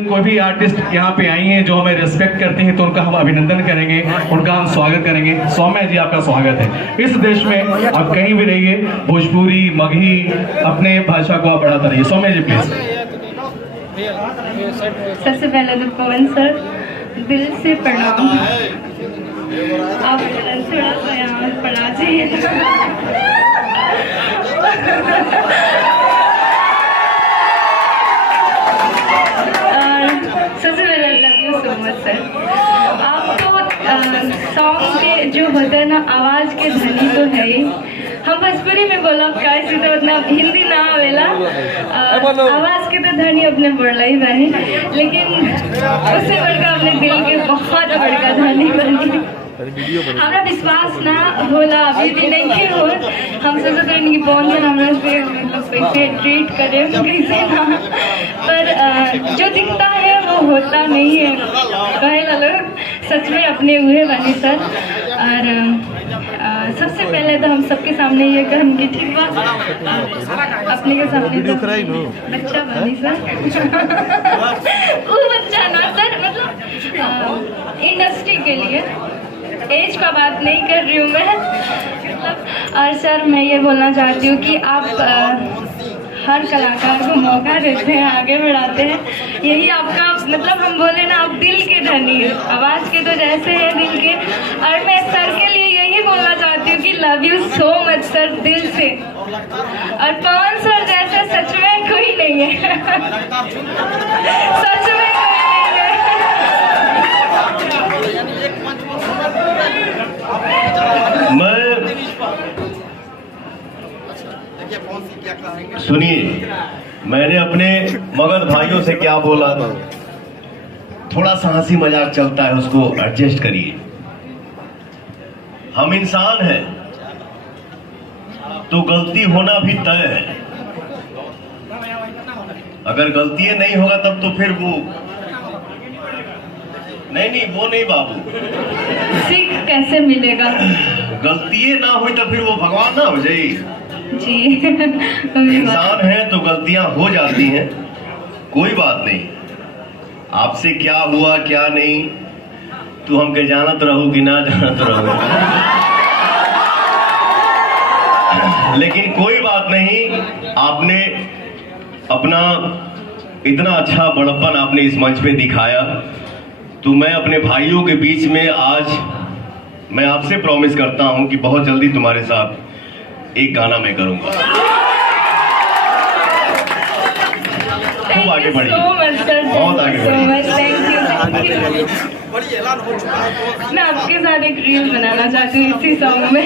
कोई भी आर्टिस्ट यहाँ पे आई हैं जो हमें रिस्पेक्ट करती हैं तो उनका हम अभिनंदन करेंगे, उनका हम स्वागत करेंगे। सौम्या जी आपका स्वागत है। इस देश में आप कहीं भी रहिए, भोजपुरी मगही अपने भाषा को आप बढ़ाता रहिए। सौम्या जी प्लीज। सबसे पहले तो पवन सर दिल से प्रणाम। आप थोड़ा सा यहाँ पढ़ा चाहिए। सबसे पहले love you so much sir. आपको सॉन्ग के जो होता है ना, आवाज़ के धनी तो है ही। हम भोजपुरी में बोला कैसे तो उतना हिंदी ना आवेला, आवाज़ के तो धनी अपने बोला ही बनी, लेकिन उससे बढ़कर अपने दिल के बहुत बड़का धनी बनी। हमारा विश्वास ना होला, अभी भी नहीं हो। हम सोचते थे इनकी कौन सा हमारे से कैसे ट्रीट करे कैसे ना, पर जो दिखता है वो होता नहीं है। कहे लोग सच में अपने हुए बने सर। और सबसे पहले तो हम सबके सामने ये कहूँगी, ठीक बात, अपने के सामने तो बच्चा बनी सर। वो बच्चा ना सर, मतलब इंडस्ट्री के लिए एज का बात नहीं कर रही हूँ मैं, मतलब। और सर मैं ये बोलना चाहती हूँ कि आप हर कलाकार को मौका देते हैं, आगे बढ़ाते हैं, यही आपका मतलब। हम बोले ना, आप दिल के धनी है, आवाज़ के तो जैसे है दिल के। और मैं सर के लिए यही बोलना चाहती हूँ कि love you so much sir, दिल से। और पवन सर जैसे सच में कोई नहीं है। सच में कोई नहीं है। सुनिए, मैंने अपने मगध भाइयों से क्या बोला, थोड़ा सा हंसी मजाक चलता है, उसको एडजस्ट करिए। हम इंसान हैं तो गलती होना भी तय है। अगर गलती नहीं होगा तब तो फिर वो नहीं वो नहीं बाबू, सीख कैसे मिलेगा? गलती ना हुई तो फिर वो भगवान ना हो जाए जी। इंसान है तो गलतियां हो जाती हैं, कोई बात नहीं। आपसे क्या हुआ क्या नहीं तू हमके जानत रहू कि ना जानत रहू, लेकिन कोई बात नहीं। आपने अपना इतना अच्छा बड़प्पन आपने इस मंच पे दिखाया, तो मैं अपने भाइयों के बीच में आज मैं आपसे प्रॉमिस करता हूं कि बहुत जल्दी तुम्हारे साथ एक गाना मैं करूंगा। खूब आगे बढ़िए, बहुत आगे बढ़िए। मैं आपके साथ एक रील बनाना चाहती हूँ इसी सॉन्ग में।